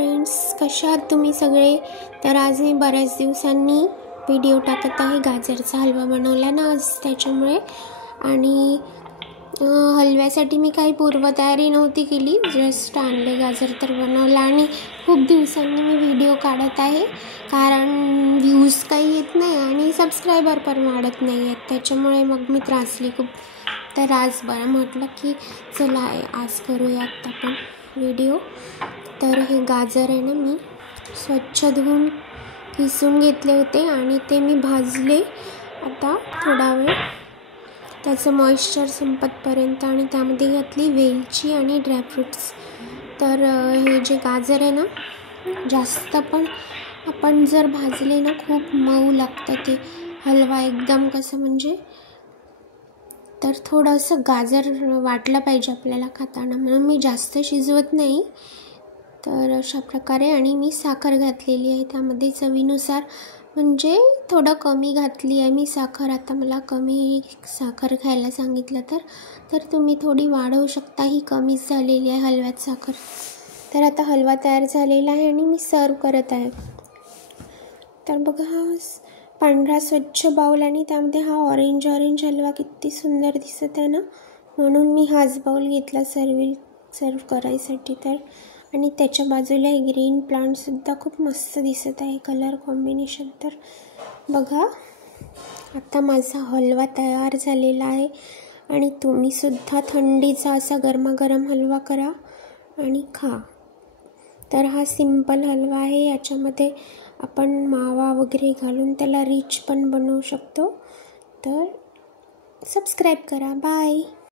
Friends, कशा आहात तुम्ही सगळे? तर आज मी बऱ्याच दिवसांनी व्हिडिओ टाकत आहे. गाजरचा हलवा बनवला ना आज, त्याच्यामुळे. आणि हलव्यासाठी मी काही पूर्वतयारी नव्हती केली, जस्ट आणले गाजर तर बनवला. आणि खूप दिवसांनी मी व्हिडिओ काढत आहे, कारण व्ह्यूज काही येत नाही आणि सबस्क्रायबर पण वाढत नाही आहेत, त्याच्यामुळे मग मी त्रासली खूप. तर आज बरं म्हटलं की चला आज करूयात आपण व्हिडिओ. तर हे गाजर आहे ना, मी स्वच्छ धुवून किसून घेतले होते आणि ते मी भाजले आता थोडा वेळ, त्याचं मॉइश्चर संपतपर्यंत. आणि त्यामध्ये घातली वेलची आणि ड्रायफ्रूट्स. तर हे जे गाजर आहे ना, जास्त पण आपण जर भाजले ना, खूप मऊ लागतं ते हलवा एकदम. कसं म्हणजे, तर थोडंसं गाजर वाटलं पाहिजे आपल्याला खाताना, म्हणून मी जास्त शिजवत नाही. तर अशा प्रकारे. आणि मी साखर घातलेली आहे त्यामध्ये चवीनुसार, म्हणजे थोडं कमी घातली आहे मी साखर. आता मला कमी साखर खायला सांगितलं तर तुम्ही थोडी वाढवू शकता. ही कमीच झालेली आहे हलव्यात साखर. तर आता हलवा तयार झालेला आहे आणि मी सर्व करत आहे. तर बघा, हा पांढरा स्वच्छ बाउल आणि त्यामध्ये हा ऑरेंज हलवा किती सुंदर दिसत आहे ना, म्हणून मी हाच बाउल घेतला सर्व करायसाठी. तर आणि त्याच्या बाजूला हे ग्रीन प्लांटसुद्धा खूप मस्त दिसत आहे, कलर कॉम्बिनेशन. तर बघा, आता माझा हलवा तयार झालेला आहे. आणि तुम्हीसुद्धा थंडीचा असा गरमागरम हलवा करा आणि खा. तर हा सिंपल हलवा आहे, याच्यामध्ये आपण मावा वगैरे घालून त्याला रिच पण बनवू शकतो. तर सबस्क्राईब करा. बाय.